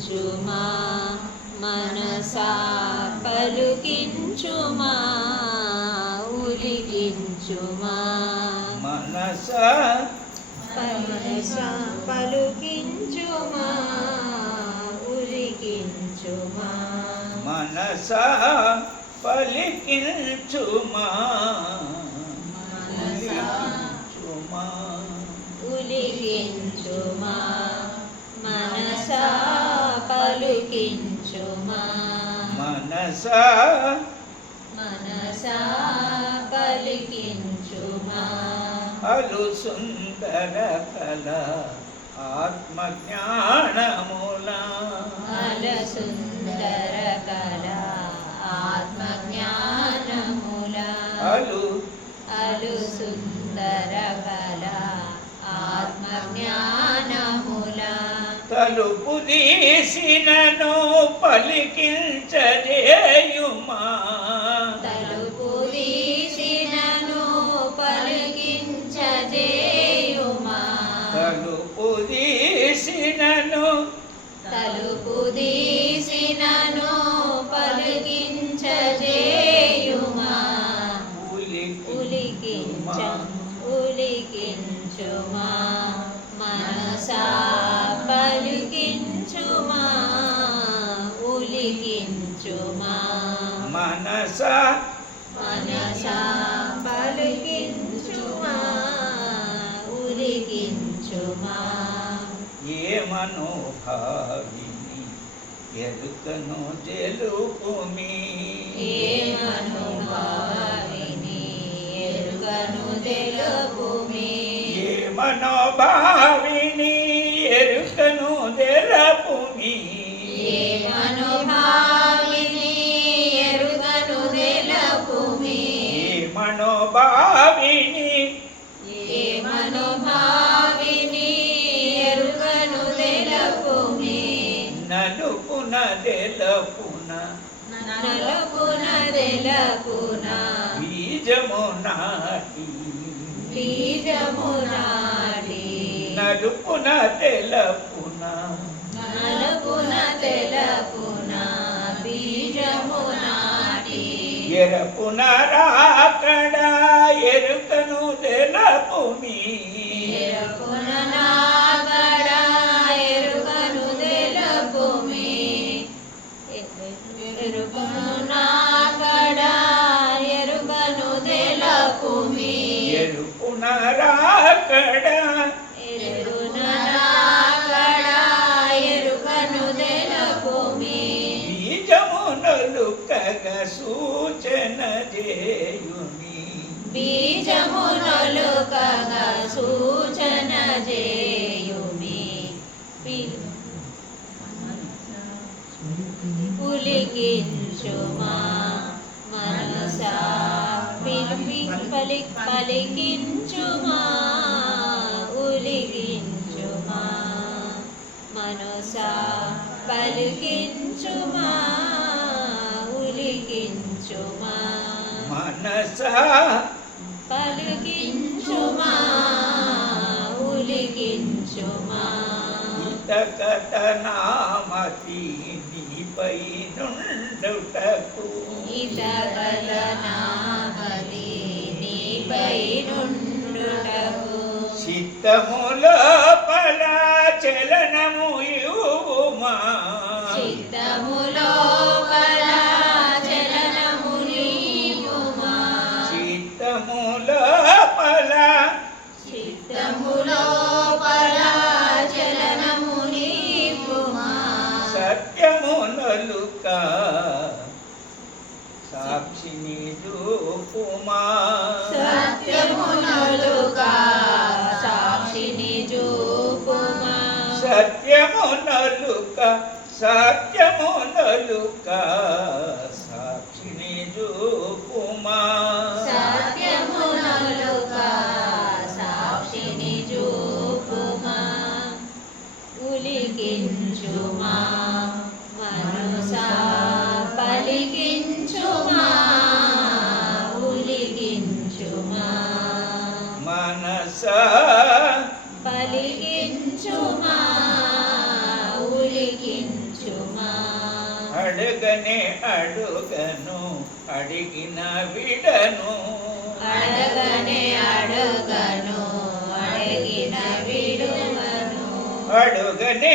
పలికించుమా మనసా పలుకించుమా ఉలికించుమా మనస మనసా పలుకించుమా ఉలికించుమా మనస పలికించుమా చుమా ఉలికించుమా పలుకించుమా మనస మనసా పలికించుమా. అలు సుందర కళ ఆత్మజ్ఞానముల అల సుందర కళ ఆత్మజ్ఞానముల అలు అలు సుందర కళ ఆత్మజ్ఞానముల తలుపు తీసినను పలికించజేయుమా మనస మనసా పలికించుమా ఉలికించుమా. ఏ మనోభావిని ఎరుకను జలుపుమి ఏ మనోభావిని ఎరుగను తెలుపుమి ఏ మనోభావిని నలుపున తెలుపున బీజము నాటి బీజము నాటి నలుపున తెలపున నలుపున తెలుపున బీజము నాటి ఎరపున రాకడ ఎరుకను తెలపుమి. ఎరుకున నాగడ ఎరుపున రాకడ ఎరుకున నాగడ ఎరుకను తెలుపుమి బీజమునలుకగ సూచన చేయుమి. బీజమునలు కగ సూచన చేయుమి. పులికించుమా మనసా. పలి పలికించుమా ఉలికించుమా మనసా పలికించుమా ఉలికించుమా మనస పలికించుమా ఉలికించుమా ఇతకటనామతి నీపై నుండుటకు ఇతగలనామది చిత్తములో పల చలనము ఇవ్వుమా? చిత్తములో బల చలనము నీవుమా? చిత్తములో పల చిత్తములో బల చలనము నీవుమా? సత్యమునలుక సాక్షిని రూపుమా సత్యమునలుగా విడను? అడగనే అడుగను అడిగిన విడువను. అడుగనే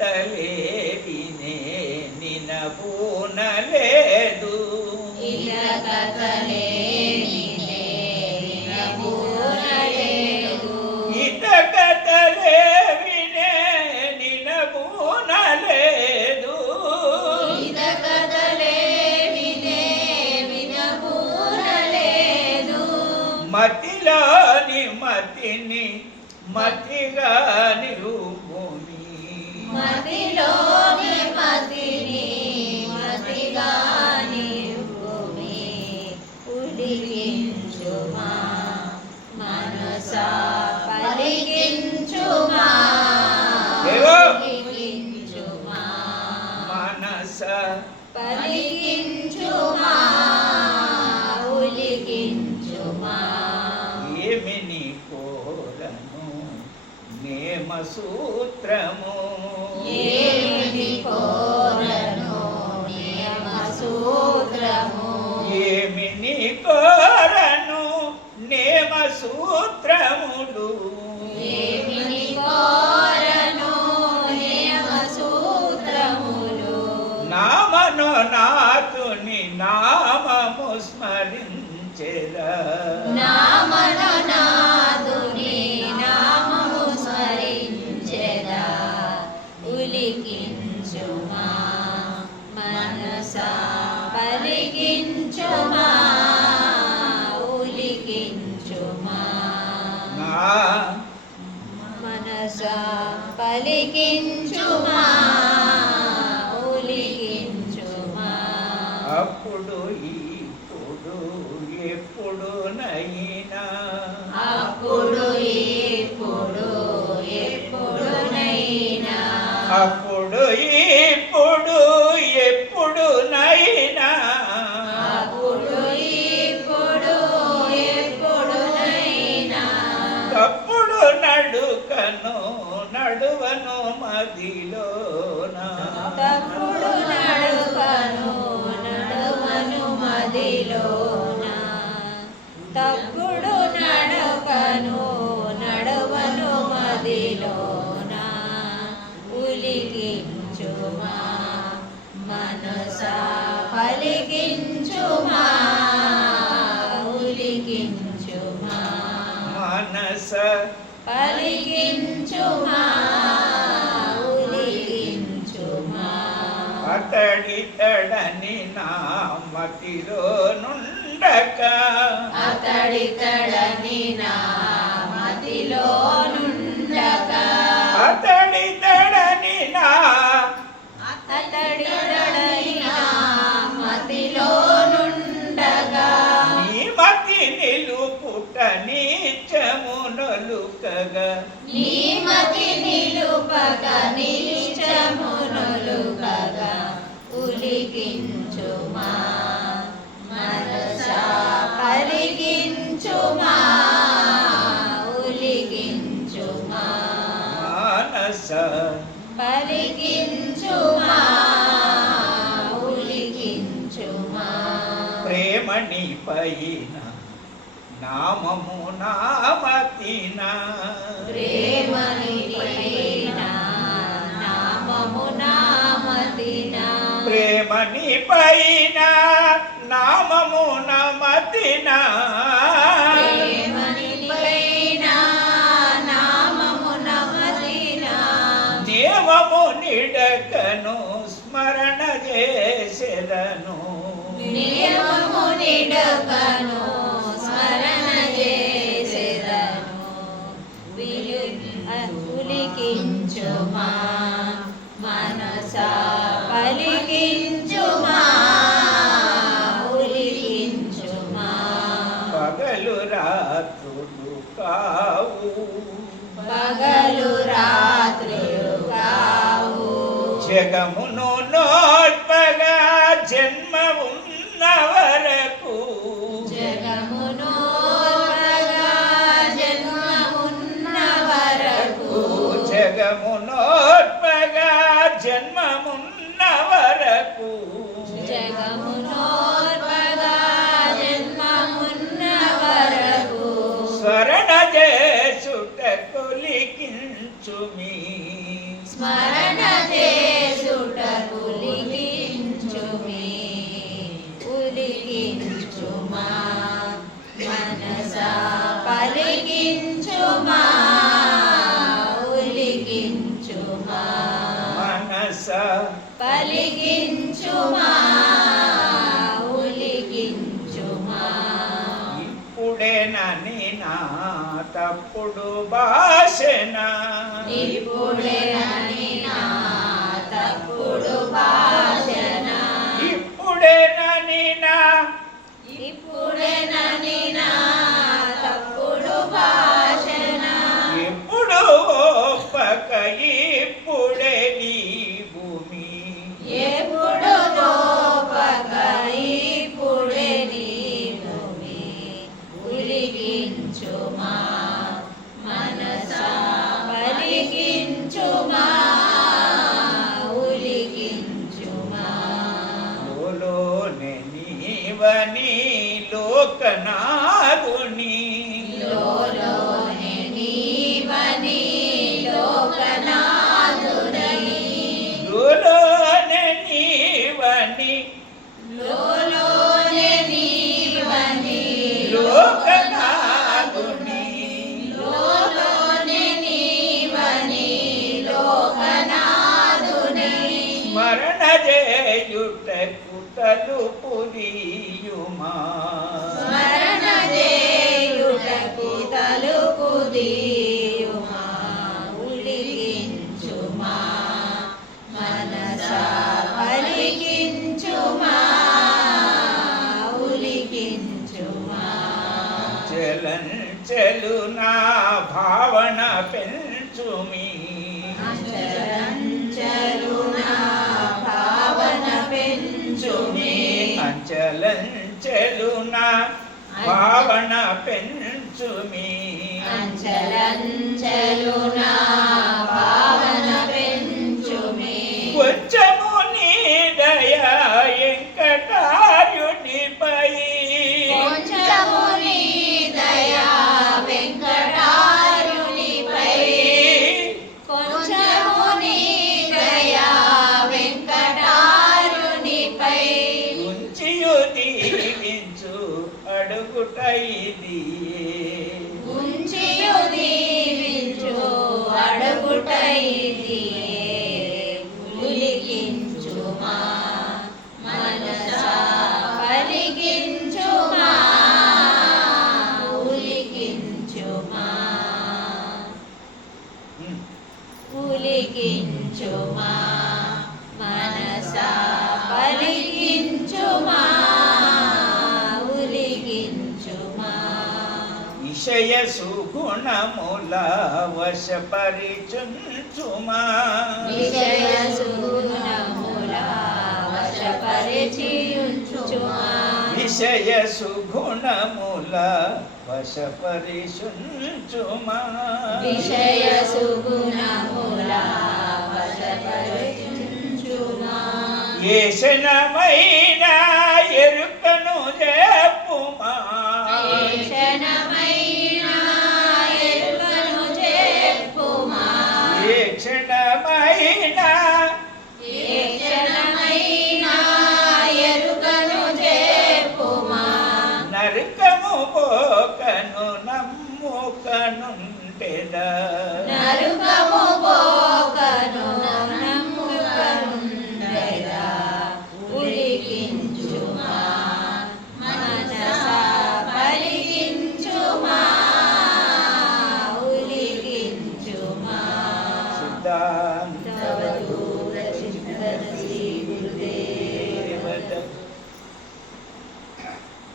Ele కోరము ఏమిటి కోరను నియమ సూత్రము ఏమిని కోరను నియమ సూత్రము ఉలికించుమా ఉలికించుమా మనస పలికించుమా ఉలికించుమా అతడితడని నా మతిలో నుండక. అతడితడని నా నుండక. అతడితడని నా గొప్పక నిలిచమునొలుగగా ఉలికించుమా మనసా పరిగించుమా ఉలికించుమా మనస పరిగించుమా ఉలికించుమా ప్రేమణి పైనా నామము నామతిన. ప్రేమని పైన నామము నమతిన. దేవము నిడకను స్మరణ చేసెదను. నిడకను జగమును నోడ్పగా జన్మ ఉన్న వరకు జగమును జన్మ ఉన్న వరకు జగము నోడ్పగా జన్మమున్న వరకు జగమునోర్వగా జన్మమున్న వరకు స్మరణ చేసుట కొలికించుమి స్మరణ পড়ো বাসে না। తలుపు దీయుమా స్మరణ చేయుటకు తలుపు దీయుమా ఉలిగించుమా మనసా పలికించుమా. ఉలిగించుమా చలన్ చలు నా భావన పెంచుమి. భావన పెంచుమి. అంచలంచలు నా ఉలికించుమా మనసా పలికించుమా ఉలికించుమా విషయ సుగుణముల వశపరిచుంచుమా? విషయ సుగుణముల వశపరిచియుంచుమా? విషయ సుగుణముల వశపరిచుంచుమా. విషయ సుగుణముల వశపరిచుంచుమా. ఏషణమైన ఎరుకను చెప్పుమా పోకను నమ్ముకనుంటెదా నరుకము పోకను నమ్ము